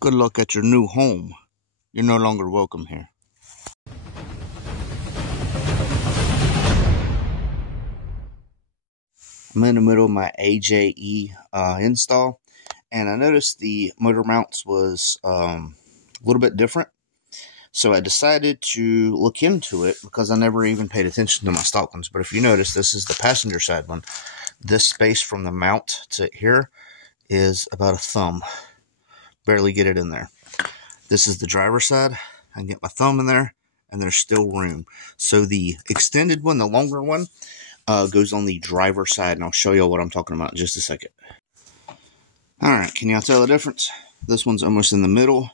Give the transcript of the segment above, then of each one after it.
Good luck at your new home. You're no longer welcome here. I'm in the middle of my AJE install, and I noticed the motor mounts was a little bit different. So I decided to look into it because I never even paid attention to my stock ones. But if you notice, this is the passenger side one. This space from the mount to here is about a thumb. Barely get it in there. This is the driver's side. I can get my thumb in there, and there's still room. So the extended one, the longer one, goes on the driver's side, and I'll show you what I'm talking about in just a second. Alright, can y'all tell the difference? This one's almost in the middle,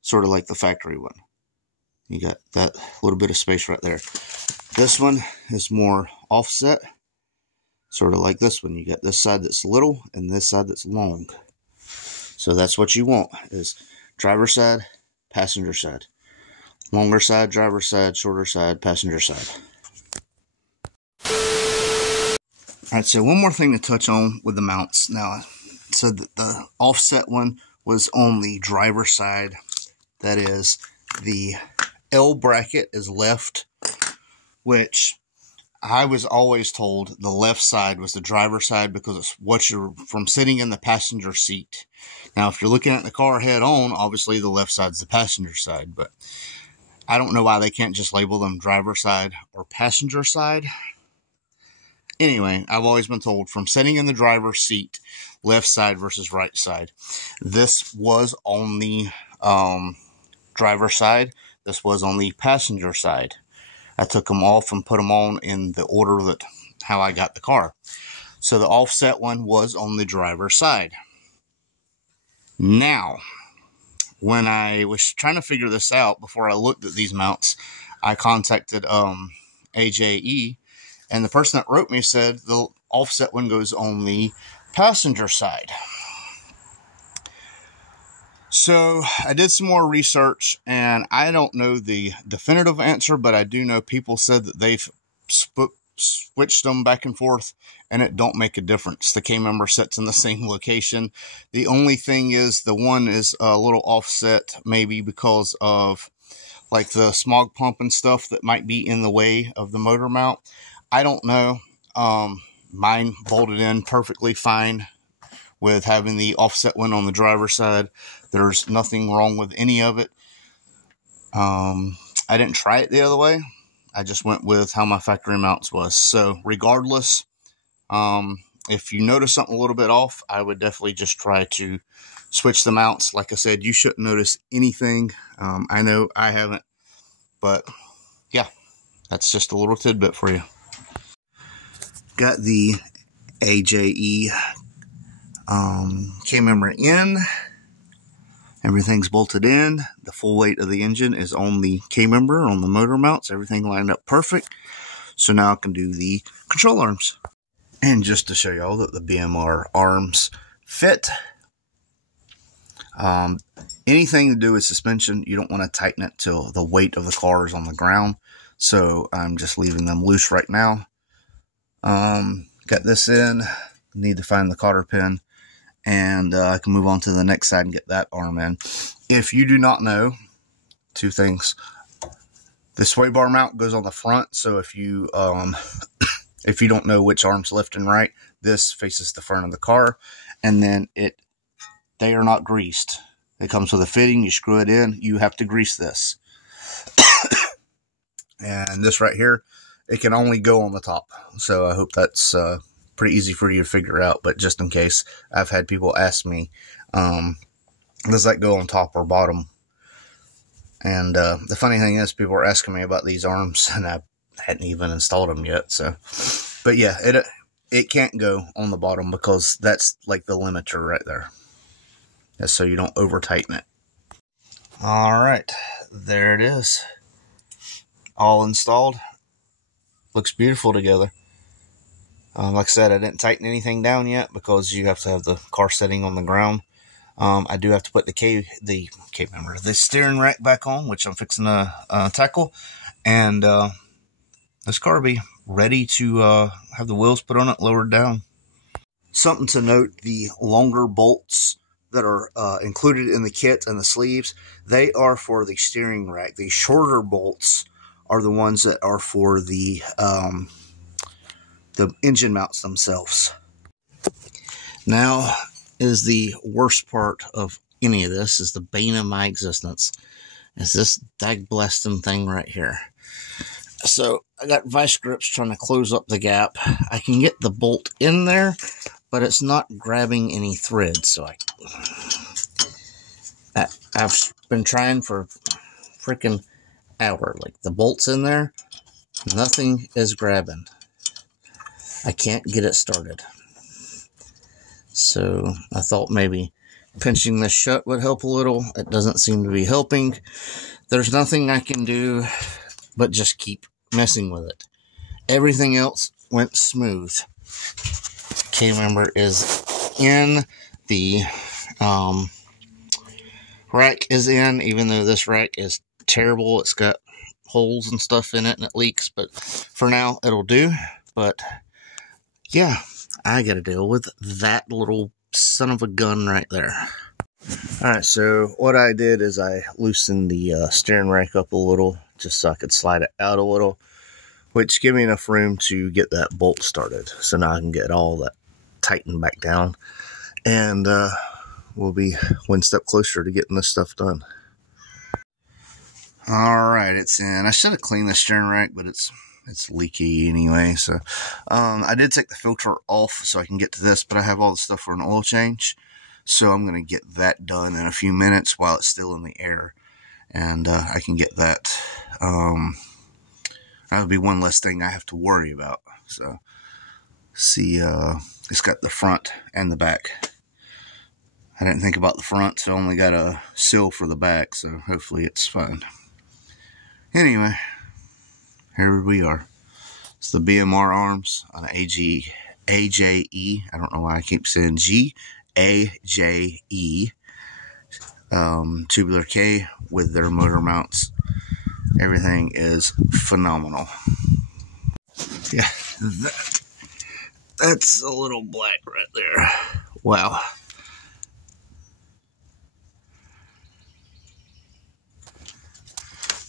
sort of like the factory one. You got that little bit of space right there. This one is more offset, sort of like this one. You got this side that's little, and this side that's long. So that's what you want, is driver's side, passenger side. Longer side, driver's side, shorter side, passenger side. Alright, so one more thing to touch on with the mounts. Now, so the offset one was on the driver's side. That is, the L bracket is left, which I was always told the left side was the driver's side because it's what you're from sitting in the passenger seat. Now, if you're looking at the car head on, obviously the left side's the passenger side, but I don't know why they can't just label them driver's side or passenger side. Anyway, I've always been told from sitting in the driver's seat, left side versus right side. This was on the driver's side. This was on the passenger side. I took them off and put them on in the order that how I got the car. So the offset one was on the driver's side. Now, when I was trying to figure this out before I looked at these mounts, I contacted AJE, and the person that wrote me said the offset one goes on the passenger side. So I did some more research, and I don't know the definitive answer, but I do know people said that they've switched them back and forth, and it don't make a difference. The K member sits in the same location. The only thing is the one is a little offset, maybe because of like the smog pump and stuff that might be in the way of the motor mount. I don't know. Mine bolted in perfectly fine with having the offset one on the driver's side. There's nothing wrong with any of it. I didn't try it the other way. I just went with how my factory mounts was. So regardless, if you notice something a little bit off, I would definitely just try to switch the mounts. Like I said, you shouldn't notice anything. I know I haven't, but yeah, that's just a little tidbit for you. Got the AJE K Member in. Everything's bolted in. The full weight of the engine is on the K Member, on the motor mounts. Everything lined up perfect. So now I can do the control arms. And just to show y'all that the BMR arms fit. Anything to do with suspension, you don't want to tighten it till the weight of the car is on the ground. So I'm just leaving them loose right now. Got this in. Need to find the cotter pin. And I can move on to the next side and get that arm in. If you do not know, two things. The sway bar mount goes on the front, so if you if you don't know which arm's left and right, this faces the front of the car. And then they are not greased. It comes with a fitting, you screw it in, you have to grease this. And this right here, it can only go on the top. So I hope that's pretty easy for you to figure out, but just in case, I've had people ask me, does that go on top or bottom? And the funny thing is, people are asking me about these arms, and I hadn't even installed them yet. So, but yeah, it can't go on the bottom because that's like the limiter right there. That's so you don't over tighten it. All right, there it is, all installed. Looks beautiful together. Like I said, I didn't tighten anything down yet because you have to have the car sitting on the ground. I do have to put the steering rack back on, which I'm fixing to tackle. And this car will be ready to have the wheels put on it, lowered down. Something to note, the longer bolts that are included in the kit and the sleeves, they are for the steering rack. The shorter bolts are the ones that are for the engine mounts themselves. Now is the worst part of any of this, is the bane of my existence, is this dag blasting thing right here. So I got vice grips trying to close up the gap. I can get the bolt in there, but it's not grabbing any thread. So I've been trying for freaking hour. Like, the bolt's in there, nothing is grabbing. I can't get it started. So I thought maybe pinching this shut would help a little. It doesn't seem to be helping. There's nothing I can do but just keep messing with it. Everything else went smooth. K Member is in. The rack is in, even though this rack is terrible. It's got holes and stuff in it and it leaks, but for now it'll do. But yeah, I gotta deal with that little son of a gun right there. Alright, so what I did is I loosened the steering rack up a little, just so I could slide it out a little, which gave me enough room to get that bolt started. So now I can get all that tightened back down, and we'll be one step closer to getting this stuff done. Alright, it's in. I should have cleaned the steering rack, but it's leaky anyway. So I did take the filter off so I can get to this, but I have all the stuff for an oil change. So I'm going to get that done in a few minutes while it's still in the air. And I can get that. That'll be one less thing I have to worry about. So, see, it's got the front and the back. I didn't think about the front, so I only got a seal for the back. So hopefully it's fine. Anyway, here we are. It's the BMR arms on AJE. I don't know why I keep saying G. AJE tubular K with their motor mounts. Everything is phenomenal. Yeah, that's a little black right there. Wow.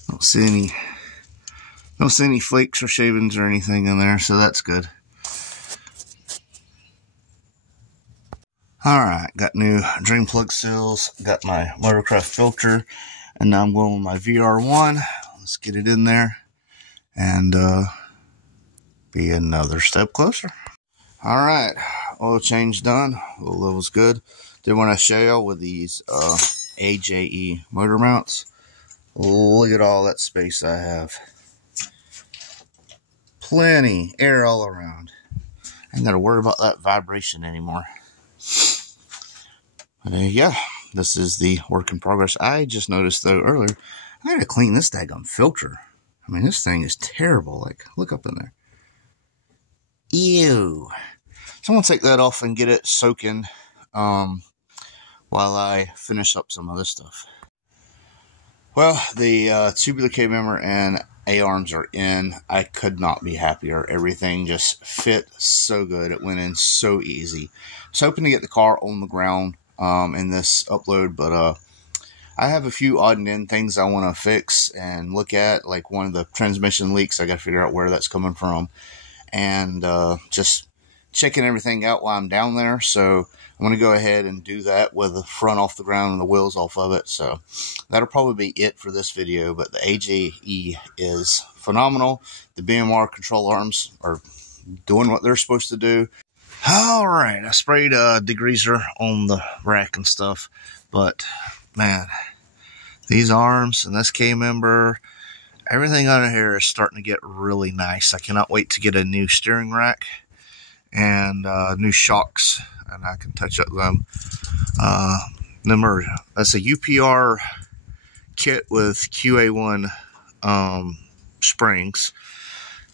Don't see any flakes or shavings or anything in there, so that's good. Alright, got new drain plug seals, got my Motorcraft filter, and now I'm going with my VR1. Let's get it in there and be another step closer. Alright, oil change done. Oil level's good. Did want to show you with these AJE motor mounts. Look at all that space I have. Plenty air all around. I ain't got to worry about that vibration anymore. Yeah, this is the work in progress. I just noticed, though, earlier, I gotta clean this daggum filter. I mean, this thing is terrible. Like, look up in there. Ew. So I'm gonna take that off and get it soaking while I finish up some of this stuff. Well, the tubular K member and A-arms are in. I could not be happier. Everything just fit so good. It went in so easy. I was hoping to get the car on the ground in this upload, but I have a few odd and end things I want to fix and look at, like one of the transmission leaks. I got to figure out where that's coming from, and just checking everything out while I'm down there. So I'm going to go ahead and do that with the front off the ground and the wheels off of it. So that'll probably be it for this video, but the AJE is phenomenal. The BMR control arms are doing what they're supposed to do. Alright, I sprayed a degreaser on the rack and stuff, but man, these arms and this K member, everything on here is starting to get really nice. I cannot wait to get a new steering rack and new shocks, and I can touch up them. That's a UPR kit with QA1 springs,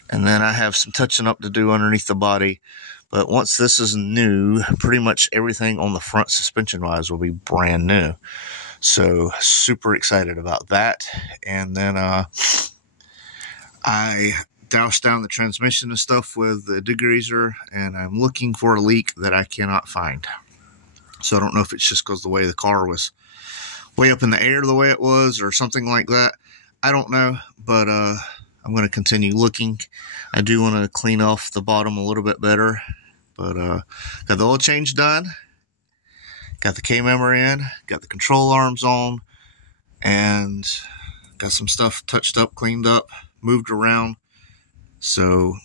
and then I have some touching up to do underneath the body. But once this is new, pretty much everything on the front suspension-wise will be brand new. So, super excited about that. And then I doused down the transmission and stuff with the degreaser, and I'm looking for a leak that I cannot find. So I don't know if it's just because the way the car was way up in the air the way it was or something like that. I don't know, but I'm going to continue looking. I do want to clean off the bottom a little bit better, but got the oil change done, got the K Member in, got the control arms on, and got some stuff touched up, cleaned up, moved around. So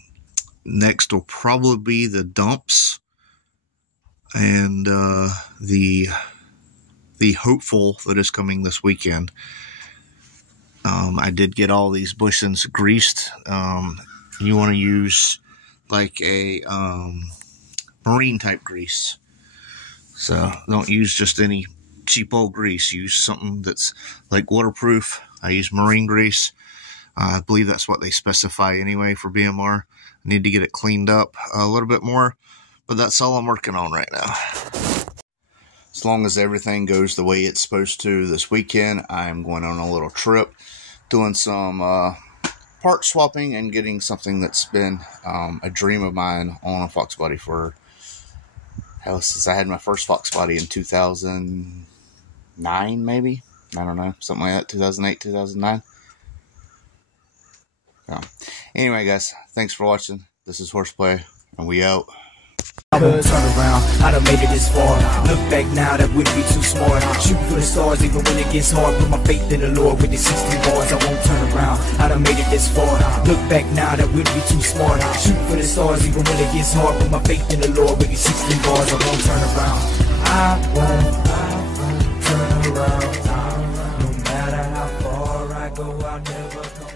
next will probably be the dumps and the hopeful that is coming this weekend. I did get all these bushings greased. You want to use like a marine type grease. So don't use just any cheap old grease. Use something that's like waterproof. I use marine grease. I believe that's what they specify anyway for BMR. I need to get it cleaned up a little bit more, but that's all I'm working on right now. As long as everything goes the way it's supposed to this weekend, I'm going on a little trip, doing some part swapping and getting something that's been a dream of mine on a Fox body for, hell, since I had my first Fox body in 2009, maybe? I don't know, something like that, 2008, 2009. Anyway, guys, thanks for watching. This is Horseplay, and we out. Turn around, I done made it this far. Look back now, that wouldn't be too smart. Shoot for the stars even when it gets hard. Put my faith in the Lord with the 60 bars. I won't turn around, I done made it this far. Look back now, that wouldn't be too smart. Shoot for the stars even when it gets hard. Put my faith in the Lord with the 60 bars. I won't turn around, I won't turn around. No matter how far I go, I'll never come.